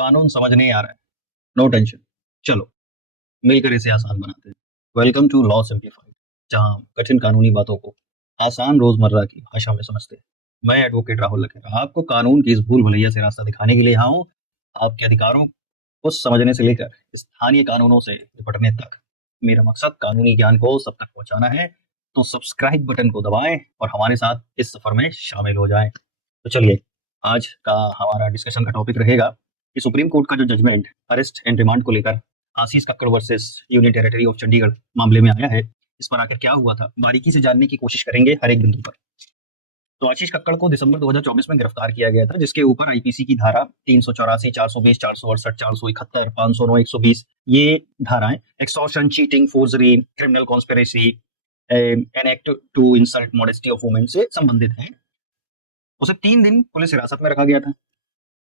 कानून समझ नहीं आ रहा है। नो टेंशन, चलो मिलकर इसे आसान बनाते हैं। वेलकम टू लॉ सिंप्लीफाइड, जहां कठिन कानूनी बातों को आसान रोजमर्रा की भाषा में समझते हैं। मैं एडवोकेट राहुल लखेरा आपको कानून की इस भूल भुलैया से रास्ता दिखाने के लिए यहाँ हूँ। आपके अधिकारों को समझने से लेकर स्थानीय कानूनों से निपटने तक मेरा मकसद कानूनी ज्ञान को सब तक पहुंचाना है। तो सब्सक्राइब बटन को दबाएं और हमारे साथ इस सफर में शामिल हो जाएं। तो चलिए, आज का हमारा डिस्कशन का टॉपिक रहेगा कि सुप्रीम कोर्ट का जो जजमेंट अरेस्ट एंड रिमांड को लेकर Ashish Kakkar versus union territory of Chandigarh मामले में आया है, इस पर आकर क्या हुआ था, बारीकी से जानने की कोशिश करेंगे हर एक बिंदु पर। तो आशीष कक्कड़ को दिसंबर 2024 में गिरफ्तार किया गया था, जिसके ऊपर आईपीसी की धारा 384, 420, 468, 471, 509, 120 ये धाराएं extortion, cheating, forgery, criminal conspiracy, an act to insult modesty of women से संबंधित है। उसे 3 दिन पुलिस हिरासत में रखा गया था।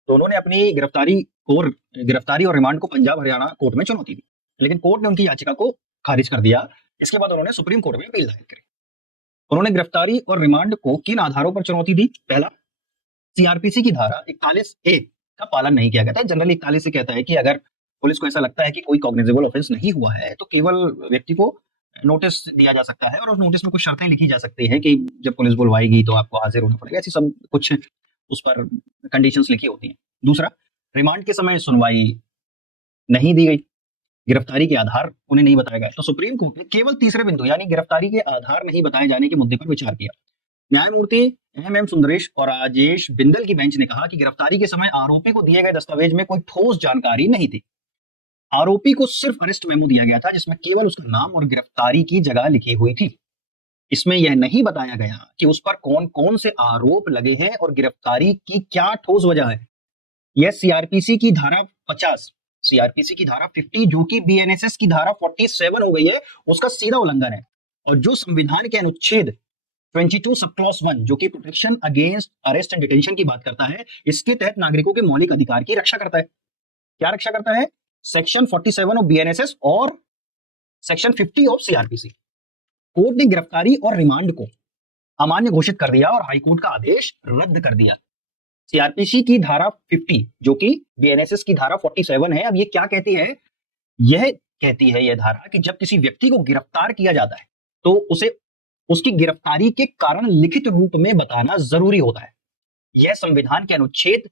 तो उन्होंने अपनी गिरफ्तारी और रिमांड को पंजाब हरियाणा कोर्ट में चुनौती दी, लेकिन कोर्ट ने उनकी याचिका को खारिज कर दिया। इसके बाद उन्होंने सुप्रीम कोर्ट में अपील दायर करी। उन्होंने गिरफ्तारी और रिमांड को किन आधारों पर चुनौती दी? पहला, सीआरपीसी की धारा 41A का पालन नहीं किया गया था। जनरली 41 से कहता है कि अगर पुलिस को ऐसा लगता है कि कोई कॉग्निजेबल ऑफेंस नहीं हुआ है तो केवल व्यक्ति को नोटिस दिया जा सकता है और उस नोटिस में कुछ शर्तें लिखी जा सकती हैं कि जब पुलिस बुलवाएगी तो आपको हाजिर होना पड़ेगा। ऐसी सब कुछ उस पर कंडीशंस लिखी होती हैं। दूसरा, रिमांड के समय सुनवाई नहीं दी गई, गिरफ्तारी के आधार उन्हें नहीं बताया गया। तो सुप्रीम कोर्ट ने केवल तीसरे बिंदु यानी गिरफ्तारी के आधार नहीं बताए जाने के मुद्दे पर विचार किया। न्यायमूर्ति एम सुंदरेश और राजेश बिंदल की बेंच ने कहा कि गिरफ्तारी के समय आरोपी को दिए गए दस्तावेज में कोई ठोस जानकारी नहीं थी। आरोपी को सिर्फ अरेस्ट मेमो दिया गया था, जिसमें केवल उसका नाम और गिरफ्तारी की जगह लिखी हुई थी। इसमें यह नहीं बताया गया कि उस पर कौन कौन से आरोप लगे हैं और गिरफ्तारी की क्या ठोस वजह है। यह सीआरपीसी की धारा 50, सीआरपीसी की धारा 50 जो कि बीएनएसएस की धारा 47 हो गई है, उसका सीधा उल्लंघन है। और जो संविधान के अनुच्छेद 22 सब क्लॉज 1 जो कि protection against arrest and detention की बात करता है, इसके तहत नागरिकों के मौलिक अधिकार की रक्षा करता है। क्या रक्षा करता है? सेक्शन 47 ऑफ बीएनएसएस और सेक्शन 50 ऑफ सीआरपीसी। कोर्ट ने गिरफ्तारी और रिमांड को अमान्य घोषित कर दिया और हाईकोर्ट का आदेश रद्द कर दिया। सीआरपीसी की धारा 50 जो कि बीएनएसएस की धारा 47 है, अब ये क्या कहती है? यह कहती है यह धारा कि जब किसी व्यक्ति को गिरफ्तार किया जाता है तो उसे उसकी गिरफ्तारी के कारण लिखित रूप में बताना जरूरी होता है। यह संविधान के अनुच्छेद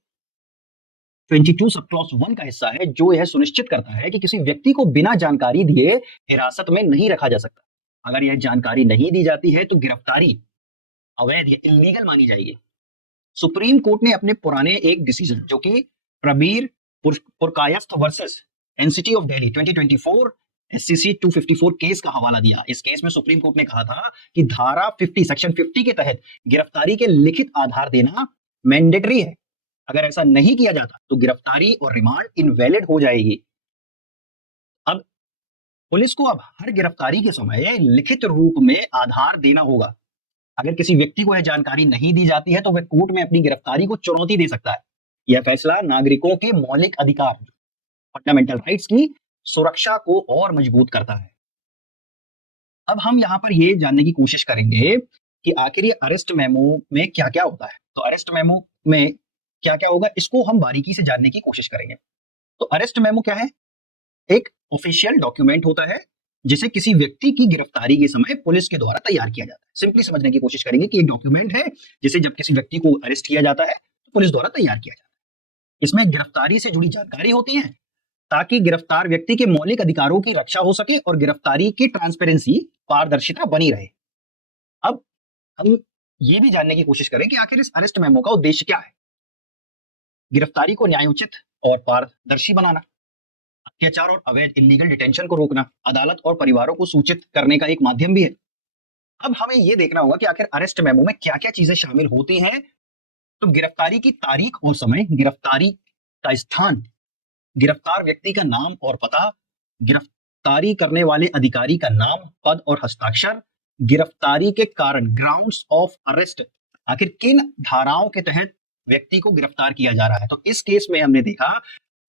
22 सब क्लॉज 1 का हिस्सा है, जो यह सुनिश्चित करता है कि किसी व्यक्ति को बिना जानकारी दिए हिरासत में नहीं रखा जा सकता। अगर यह जानकारी नहीं दी जाती है तो गिरफ्तारी अवैध या इल्लीगल मानी जाएगी। सुप्रीम कोर्ट ने अपने पुराने एक डिसीजन जो कि Prabir Purkayastha versus NCT of Delhi 2024 SCC 254 case का हवाला दिया। इस केस में सुप्रीम कोर्ट ने कहा था कि धारा 50 सेक्शन 50 के तहत गिरफ्तारी के लिखित आधार देना मैंडेटरी है। अगर ऐसा नहीं किया जाता तो गिरफ्तारी और रिमांड इनवैलिड हो जाएगी। अब पुलिस को अब हर गिरफ्तारी के समय लिखित रूप में आधार देना होगा। अगर किसी व्यक्ति को यह जानकारी नहीं दी जाती है तो वह कोर्ट में अपनी गिरफ्तारी को चुनौती दे सकता है। यह फैसला नागरिकों के मौलिक अधिकार, फंडामेंटल राइट्स की सुरक्षा को और मजबूत करता है। अब हम यहां पर यह जानने की कोशिश करेंगे कि आखिर ये अरेस्ट मेमो में क्या क्या होता है। तो अरेस्ट मेमो में क्या क्या होगा, इसको हम बारीकी से जानने की कोशिश करेंगे। तो अरेस्ट मेमो क्या है? एक ऑफिशियल डॉक्यूमेंट होता है जिसे किसी व्यक्ति की गिरफ्तारी के समय पुलिस के द्वारा तैयार किया जाता है। सिंपली समझने की कोशिश करेंगे कि एक डॉक्यूमेंट है जिसे जब किसी व्यक्ति को अरेस्ट किया जाता है तो पुलिस द्वारा तैयार किया जाता है। इसमें गिरफ्तारी से जुड़ी जानकारी होती है ताकि गिरफ्तार व्यक्ति के मौलिक अधिकारों की रक्षा हो सके और गिरफ्तारी की ट्रांसपेरेंसी, पारदर्शिता बनी रहे। अब हम ये भी जानने की कोशिश करें कि आखिर इस अरेस्ट मेमो का उद्देश्य क्या है। गिरफ्तारी को न्यायोचित और पारदर्शी बनाना, अत्याचार और अवैध इलीगल डिटेंशन को रोकना, अदालत और परिवारों को सूचित करने का एक माध्यम भी है। अब हमें यह देखना होगा कि आखिर अरेस्ट मेमो में क्या क्या चीजें शामिल होती हैं। तो गिरफ्तारी की तारीख और समय, गिरफ्तारी का स्थान, गिरफ्तार व्यक्ति का नाम और पता, गिरफ्तारी करने वाले अधिकारी का नाम, पद और हस्ताक्षर, गिरफ्तारी के कारण, ग्राउंड्स ऑफ अरेस्ट, आखिर किन धाराओं के तहत व्यक्ति को गिरफ्तार किया जा रहा है। तो इस केस में हमने देखा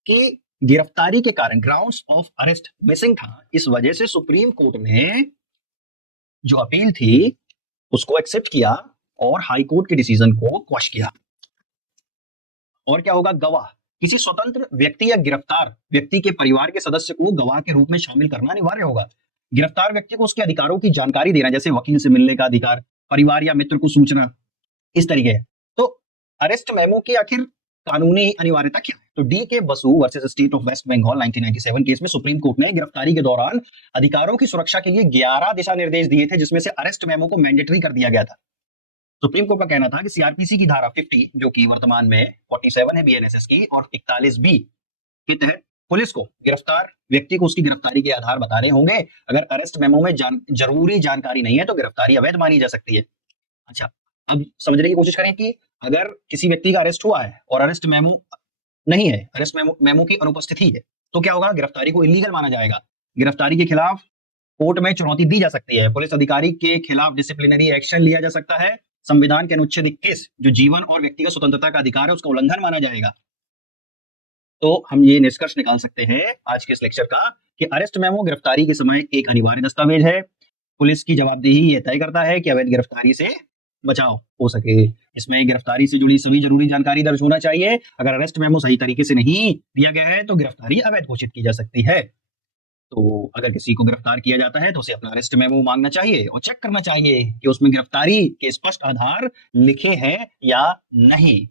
कि गिरफ्तारी के कारण, ग्राउंड्स ऑफ अरेस्ट मिसिंग था। इस वजह से सुप्रीम कोर्ट ने जो अपील थी उसको एक्सेप्ट किया और हाई कोर्ट के डिसीजन को क्वश किया। और क्या होगा? गवाह, किसी स्वतंत्र व्यक्ति या गिरफ्तार व्यक्ति के परिवार के सदस्य को गवाह के रूप में शामिल करना अनिवार्य होगा। गिरफ्तार व्यक्ति को उसके अधिकारों की जानकारी देना, जैसे वकील से मिलने का अधिकार, परिवार या मित्र को सूचना, इस तरीके है। तो अरेस्ट मेमो की आखिर कानूनी अनिवार्यता क्या है? तो D K Basu versus State of West Bengal 1997 case में सुप्रीम कोर्ट ने गिरफ्तारी के दौरान अधिकारों की सुरक्षा के लिए 11 दिशा निर्देश दिए थे, जिसमें से अरेस्ट मेमो को मैंडेटरी कर दिया गया था। सुप्रीम कोर्ट का कहना था कि सीआरपीसी की धारा 50, जो कि वर्तमान में 47 है बीएनएसएस की, और 41 बी के तहत पुलिस को गिरफ्तार व्यक्ति को उसकी गिरफ्तारी के आधार बताने होंगे। अगर अरेस्ट मेमो में जरूरी जानकारी नहीं है तो गिरफ्तारी अवैध मानी जा सकती है। अच्छा, अब समझने की कोशिश करें कि अगर किसी व्यक्ति का अरेस्ट हुआ है और अरेस्ट मेमो नहीं है, अरेस्ट मेमो की अनुपस्थिति है, तो क्या होगा? गिरफ्तारी को इलीगल माना जाएगा। गिरफ्तारी के खिलाफ कोर्ट में चुनौती दी जा सकती है। पुलिस अधिकारी के खिलाफ डिसिप्लिनरी एक्शन लिया जा सकता है। संविधान के अनुच्छेद 21 जो जीवन और व्यक्तिगत स्वतंत्रता का अधिकार है, उसका उल्लंघन माना जाएगा। तो हम ये निष्कर्ष निकाल सकते हैं आज के इस लेक्चर का कि अरेस्ट मेमो गिरफ्तारी के समय एक अनिवार्य दस्तावेज है। पुलिस की जवाबदेही ये तय करता है कि अवैध गिरफ्तारी से बचाव हो सके। इसमें गिरफ्तारी से जुड़ी सभी जरूरी जानकारी दर्ज होना चाहिए। अगर अरेस्ट मेमो सही तरीके से नहीं दिया गया है तो गिरफ्तारी अवैध घोषित की जा सकती है। तो अगर किसी को गिरफ्तार किया जाता है तो उसे अपना अरेस्ट मेमो मांगना चाहिए और चेक करना चाहिए कि उसमें गिरफ्तारी के स्पष्ट आधार लिखे हैं या नहीं।